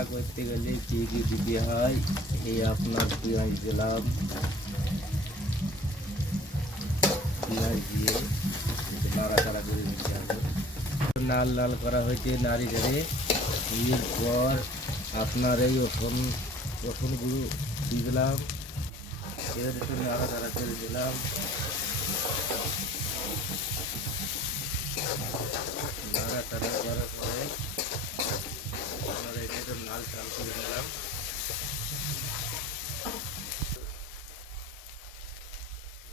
নাড়াচাড়া করতে গেলে কি কি দিতে হয়, এই আপনার পেঁয়াজ দিলাম। পেঁয়াজ দিয়ে করে হবে। লাল লাল করা হয়েছে নাড়ি ঝাড়ে এর পর আপনার এই রসুন রসুনগুলো দিয়ে দিলাম। এবার একটু নাড়াচাড়া করে দিলাম নাড়াচাড়া করার পরে আপনার এটা একটু লাল চাল করে নিলাম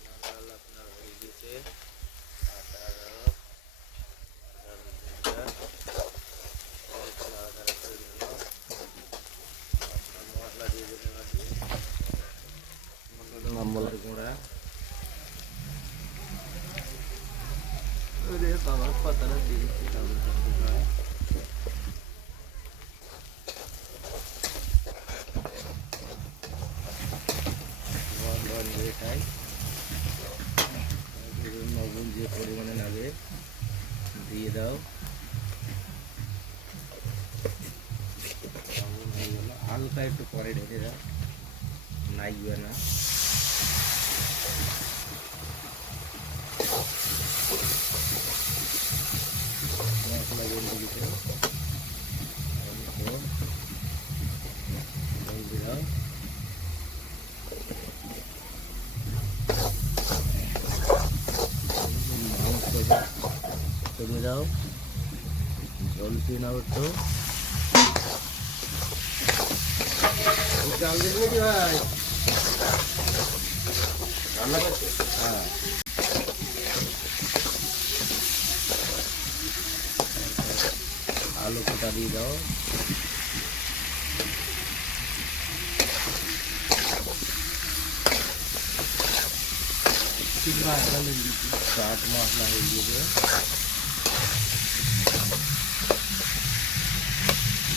লাল লাল আপনার হয়ে গেছে আদা রস নাড়াচাড়া করে নিলাম আপনার মশলা হয় লবণ যে পরিমাণে লাগে দিয়ে দাও। হালকা একটু পরে ঢেলে দাও। নাইবে না মশলা বলতে দিতে অল্প জল দিয়ে দাও মাংসটা কমিয়ে দাও। জল দিয়ে নাও একটু। চাল দিয়ে ভাই? রান্না করছে হ্যাঁ। আলু কোটা দিয়ে দাও। চাট মশলা হয়ে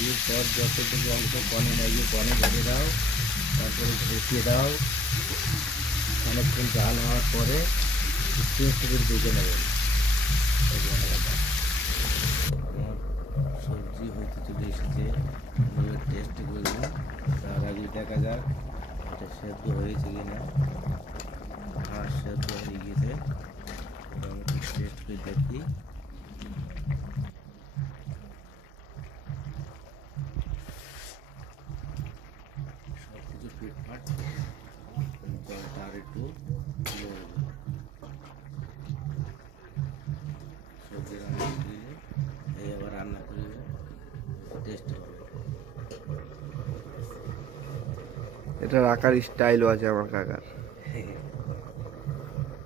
যাবে এরপর যতটুকু অংশ পানি লাগিয়ে পানি ভেজে দাও, তারপরে ঢেকে দাও। অনেকক্ষণ জাল হওয়ার পরে পেস্ট করে দেখে নেবেন সবজি হইতে চলে এসেছে। টেস্ট করব। তার আগে দেখা যাক, এটা সেদ্ধ হয়েছে কি না হ্যাঁ সেদ্ধ হয়ে গেছে। একটু রান্না করলে এটার আকার স্টাইলও আছে আমার কাকার।